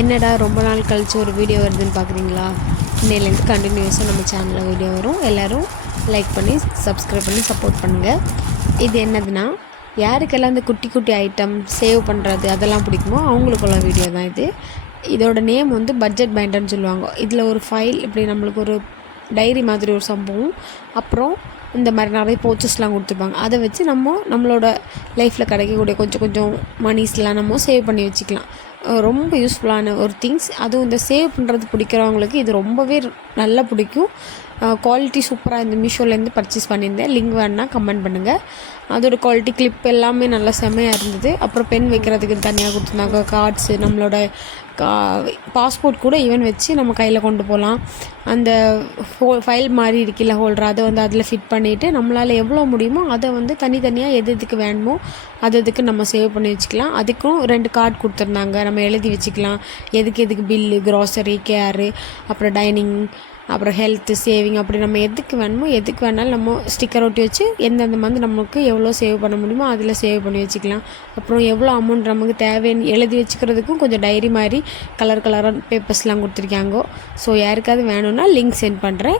என்னடா ரொம்ப நாள் கழித்து ஒரு வீடியோ வருதுன்னு பார்க்குறீங்களா? இன்னையிலேருந்து கண்டினியூஸாக நம்ம சேனலில் வீடியோ வரும். எல்லோரும் லைக் பண்ணி சப்ஸ்கிரைப் பண்ணி சப்போர்ட் பண்ணுங்கள். இது என்னதுன்னா, யாருக்கெல்லாம் இந்த குட்டி குட்டி ஐட்டம் சேவ் பண்ணுறது அதெல்லாம் பிடிக்குமோ அவங்களுக்குள்ள வீடியோ தான் இது. இதோட நேம் வந்து பட்ஜெட் பைண்டர்னு சொல்லுவாங்க. இதில் ஒரு ஃபைல் இப்படி நம்மளுக்கு ஒரு டைரி மாதிரி ஒரு சம்பவம், அப்புறம் இந்த மாதிரி நிறைய போச்சஸ்லாம் கொடுத்துருப்பாங்க. அதை வச்சு நம்மளோட லைஃப்பில் கிடைக்கக்கூடிய கொஞ்சம் கொஞ்சம் மணிஸ்லாம் நம்ம சேவ் பண்ணி வச்சுக்கலாம். ரொம்ப யூஸ்ஃபுல்லான ஒரு திங்ஸ். அதுவும் இந்த சேவ் பண்ணுறது பிடிக்கிறவங்களுக்கு இது ரொம்பவே நல்லா பிடிக்கும். குவாலிட்டி சூப்பராக இந்த மீஷோலேருந்து பர்ச்சேஸ் பண்ணியிருந்தேன். லிங்க் வேணுன்னா கமெண்ட் பண்ணுங்கள். அதோடய குவாலிட்டி கிளிப் எல்லாமே நல்லா செம்மையாக இருந்தது. அப்புறம் பென் வைக்கிறதுக்கு தனியாக கொடுத்துருந்தாங்க. கார்ட்ஸு, நம்மளோட பாஸ்போர்ட் கூட ஈவன் வச்சு நம்ம கையில் கொண்டு போகலாம். அந்த ஃபைல் மாதிரி இருக்குல்ல ஹோல்டர், அதை வந்து அதில் ஃபிட் பண்ணிவிட்டு நம்மளால் எவ்வளோ முடியுமோ அதை வந்து தனித்தனியாக எதுக்கு வேணுமோ அதுக்கு நம்ம சேவ் பண்ணி வச்சுக்கலாம். அதுக்கும் 2 கார்டு கொடுத்துருந்தாங்க. நம்ம எழுதி வச்சுக்கலாம் எதுக்கு பில்லு, க்ராசரி, கேரு, அப்புறம் டைனிங், அப்புறம் ஹெல்த்து, சேவிங், அப்படி நம்ம எதுக்கு வேணாலும் நம்ம ஸ்டிக்கர் ஒட்டி வச்சு எந்தெந்த மந்த் நமக்கு எவ்வளோ சேவ் பண்ண முடியுமோ அதில் சேவ் பண்ணி வச்சுக்கலாம். அப்புறம் எவ்வளோ அமௌண்ட் நமக்கு தேவைன்னு எழுதி வச்சுக்கிறதுக்கும் கொஞ்சம் டைரி மாதிரி கலராக பேப்பர்ஸ்லாம் கொடுத்துருக்காங்க. ஸோ யாருக்காவது வேணும்னா லிங்க் சென்ட் பண்ணுறேன்.